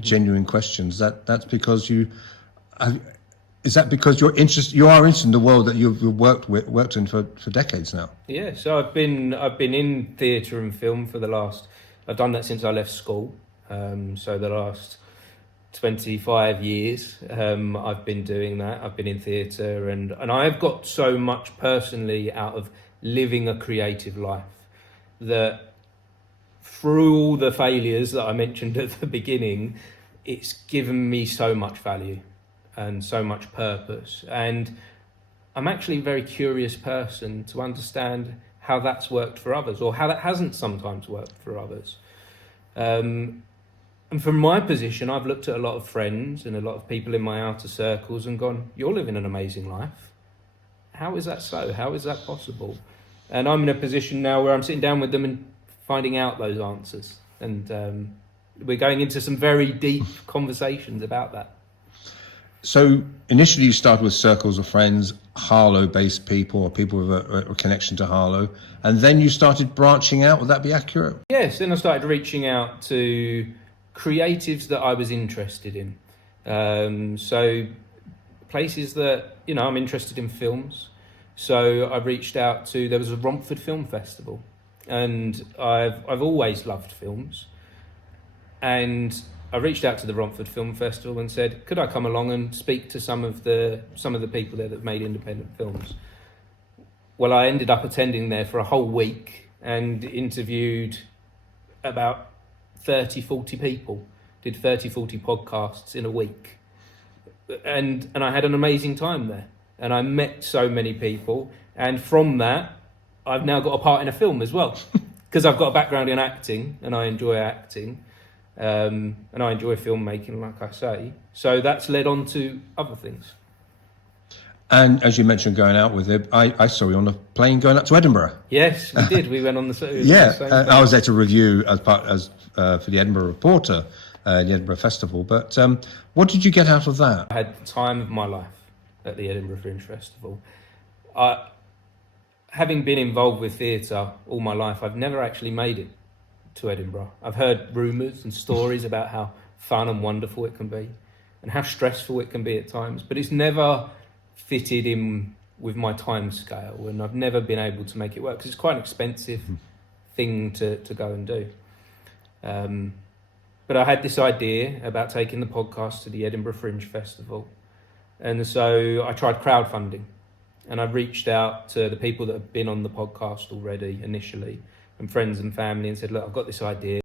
genuine questions. That's because is that because you are interested in the world that you've worked in for decades now? Yeah, so I've been in theatre and film I've done that since I left school. So the last 25 years, I've been doing that. I've been in theatre, and I've got so much personally out of living a creative life that through all the failures that I mentioned at the beginning, it's given me so much value and so much purpose. And I'm actually a very curious person to understand how that's worked for others, or how that hasn't sometimes worked for others. And from my position, I've looked at a lot of friends and a lot of people in my outer circles and gone, you're living an amazing life. How is that so? How is that possible? And I'm in a position now where I'm sitting down with them and finding out those answers. And we're going into some very deep conversations about that. So initially you started with circles of friends, Harlow-based people, or people with a connection to Harlow, and then you started branching out. Would that be accurate? Yes, then I started reaching out to creatives that I was interested in. So places that, I'm interested in films. So I reached out there was a Romford Film Festival, and I've always loved films. And I reached out to the Romford Film Festival and said, could I come along and speak to some of the people there that made independent films? Well, I ended up attending there for a whole week and interviewed about 30, 40 people, did 30, 40 podcasts in a week. And I had an amazing time there. And I met so many people. And from that, I've now got a part in a film as well. Because I've got a background in acting, and I enjoy acting. And I enjoy filmmaking, like I say. So that's led on to other things. And as you mentioned, going out with it, I saw you on a plane going up to Edinburgh. Yes, we did. We went on the I was there to review for the Edinburgh Reporter, the Edinburgh Festival. But what did you get out of that? I had the time of my life at the Edinburgh Fringe Festival. Having been involved with theatre all my life, I've never actually made it to Edinburgh. I've heard rumours and stories about how fun and wonderful it can be and how stressful it can be at times, but it's never fitted in with my time scale, and I've never been able to make it work because it's quite an expensive thing to go and do. But I had this idea about taking the podcast to the Edinburgh Fringe Festival, and so I tried crowdfunding, and I reached out to the people that have been on the podcast already initially, and friends and family, and said, look, I've got this idea.